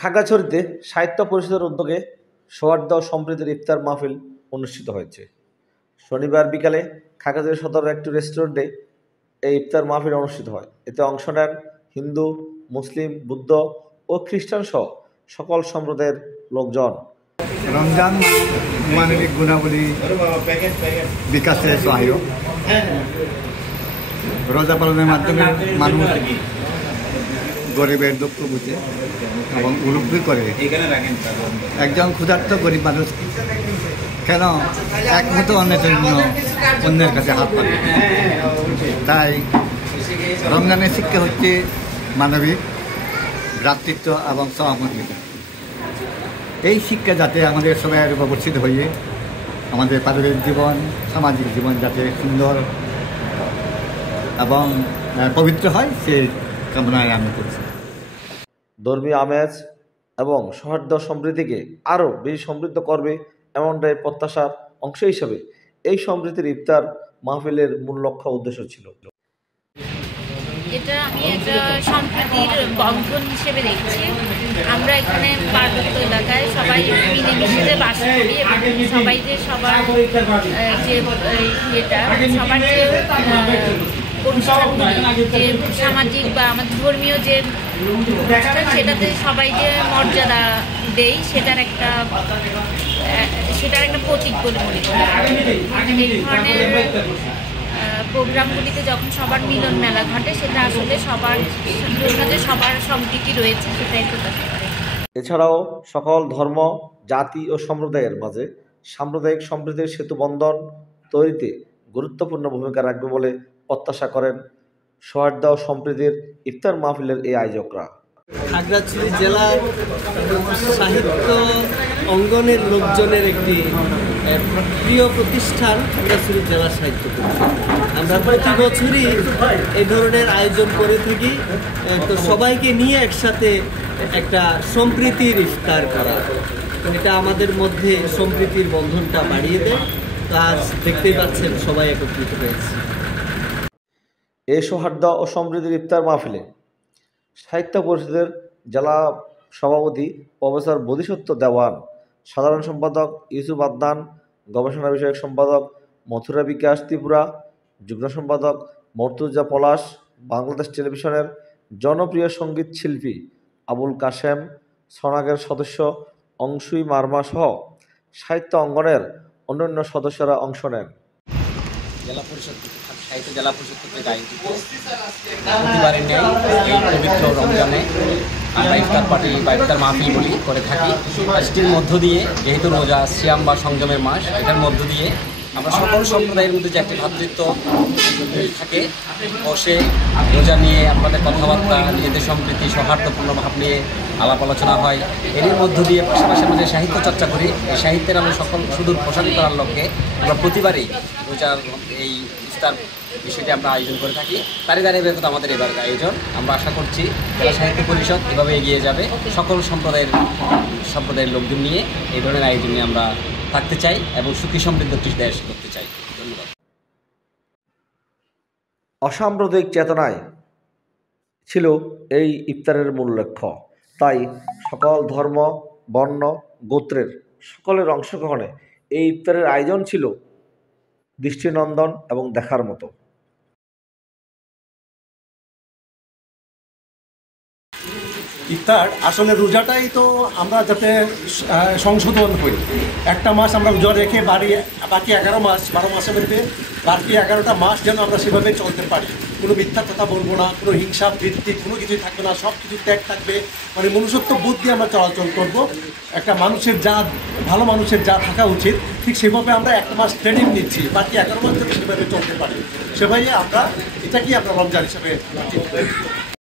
খাগড়াছড়িতে সাহিত্য পরিষদের উদ্যোগে সৌহার্দ্য ও সম্প্রীতির ইফতার মাহফিল অনুষ্ঠিত হয়েছে। শনিবার বিকালে খাগড়াছড়ি সদরের একটি রেস্টুরেন্টে এই ইফতার মাহফিল অনুষ্ঠিত হয়। এতে অংশ নেন হিন্দু, মুসলিম, বৌদ্ধ ও খ্রিস্টান সহ সকল সম্প্রদায়ের লোকজন। রমজান মানবিক গুণাবলী বিকাশে সহায়ক। রোজা পালনের মাধ্যমে মানুষ গরিবের দুঃখ বুঝে এবং উপলব্ধি করে একজন ক্ষুধার্ত গরিব মানুষ কেন একমতো অন্যের জন্য অন্যের কাছে হাত পাবে। তাই রমজানের শিক্ষা হচ্ছে মানবিক ভ্রাতৃত্ব এবং সহমর্মিতা। এই শিক্ষা যাতে আমাদের সবাই উপস্থিত হয়ে আমাদের পারিবারিক জীবন, সামাজিক জীবন যাতে সুন্দর এবং পবিত্র হয় সেই কামনায় আমি করছি। ধর্মীয় আমেজ এবং সৌহার্দ্য সম্প্রীতিকে আরও বেশি সমৃদ্ধ করবে এমনটাই প্রত্যাশার অংশ হিসেবে এই সম্প্রীতির ইফতার মাহফিলের মূল লক্ষ্য উদ্দেশ্য ছিল। এটা আমি একটা সম্প্রীতির বন্ধন হিসেবে দেখছি। আমরা এখানে পার্বত্য এলাকায় সবাই মিলেমিশে বাস করি এবং সবাই যে সবার যে সবার যে অনুষ্ঠানগুলি যে সামাজিক বা আমাদের ধর্মীয় যে অনুষ্ঠান সেটাতে সবাই যে মর্যাদা দেই সেটার একটা প্রতীক বলে মনে করি। এই ধরনের প্রোগ্রামগুলিতে যখন সবার মিলন মেলা ঘটে সেটা আসলে সবার জন্য যে সবার সম্প্রীতি রয়েছে সেটাই প্রকাশ করে। এছাড়াও সকল ধর্ম, জাতি ও সম্প্রদায়ের মাঝে সাম্প্রদায়িক সম্প্রীতির সেতু বন্ধন তৈরিতে গুরুত্বপূর্ণ ভূমিকা রাখবে বলে প্রত্যাশা করেন সৌহার্দ্য ও সম্প্রীতির ইফতার মাহফিলের এই আয়োজকরা। খাগড়াছড়ি জেলার সাহিত্য অঙ্গনের লোকজনের একটি প্রিয় প্রতিষ্ঠান খাগড়াছড়ি জেলা সাহিত্য পরিষদ। আমরা প্রতি বছরই এই ধরনের আয়োজন করে থাকি। তো সবাইকে নিয়ে একসাথে একটা সম্প্রীতির ইফতার করা, তো এটা আমাদের মধ্যে সম্প্রীতির বন্ধনটা বাড়িয়ে দেয়। তো আজ দেখতেই পাচ্ছেন সবাই একত্রিত হয়েছে। এই সৌহার্দ্য ও সম্প্রীতির ইফতার মাহফিলে সাহিত্য পরিষদের জেলা সভাপতি প্রফেসর বোধিসত্ত্ব দেওয়ান, সাধারণ সম্পাদক ইউসুফ আদনান, গবেষণা বিষয়ক সম্পাদক মথুরা বিকাশ ত্রিপুরা, যুগ্ম সম্পাদক মর্তুজা পলাশ, বাংলাদেশ টেলিভিশনের জনপ্রিয় সঙ্গীত শিল্পী আবুল কাশেম, সনাগের সদস্য অংশুই মার্মা সহ সাহিত্য অঙ্গনের অন্যান্য সদস্যরা অংশ নেন। জেলা পরিষদ সাহিত্য জেলা পরিষদ কর্তৃক আয়োজিত প্রতিবারের ন্যায় এই পবিত্র রমজানে আমরা ইফতার পার্টি বা ইফতার মাহফিল বলি করে থাকি। এটির মধ্য দিয়ে, যেহেতু রোজা সিয়াম বা সংযমের মাস, এটার মধ্য দিয়ে আমরা সকল সম্প্রদায়ের মধ্যে যে একটি ভ্রাতৃত্ব থাকে, বসে রোজা নিয়ে আপনাদের কথাবার্তা, নিজেদের সম্প্রীতি সৌহার্দ্যপূর্ণ ভাব নিয়ে আলাপ আলোচনা হয়। এর মধ্য দিয়ে পাশাপাশি আমরা যে সাহিত্য চর্চা করি, এই সাহিত্যের আমরা সকল সুদূর প্রসারী করার লক্ষ্যে আমরা প্রতিবারই রোজার এই ইফতার বিষয়টি আমরা আয়োজন করে থাকি। তারই ধারাবাহিকতা আমাদের এবার আয়োজন। আমরা আশা করছি জেলা সাহিত্য পরিষদ এভাবে এগিয়ে যাবে। সকল সম্প্রদায়ের লোকজন নিয়ে এই ধরনের আয়োজনে আমরা থাকতে চাই এবং সুখী সমৃদ্ধ একটি দেশ করতে চাই। ধন্যবাদ। অসাম্প্রদায়িক চেতনায় ছিল এই ইফতারের মূল লক্ষ্য। তাই সকল ধর্ম, বর্ণ, গোত্রের সকলের অংশগ্রহণে এই ইফতারের আয়োজন ছিল দৃষ্টিনন্দন এবং দেখার মতো। ইফতার আসলে রোজাটাই তো আমরা যাতে সংশোধন হই, একটা মাস আমরা রোজা রেখে বাকি 12 মাসের মধ্যে বাকি 11টা মাস যেন আমরা সেভাবে চলতে পারি। কোনো মিথ্যা কথা বলবো না, কোনো হিংসা ভিত্তিক কোনো কিছুই থাকবে না, সব কিছু ত্যাগ থাকবে। মানে মনুষ্যত্ব বোধ দিয়ে আমরা চলাচল করব। একটা মানুষের ভালো মানুষের যা থাকা উচিত, ঠিক সেভাবে আমরা একটা মাস ট্রেনিং নিচ্ছি, বাকি 11 মাস যদি সেভাবে চলতে পারি, সেভাবে আমরা এটাকেই আমরা রমজান হিসেবে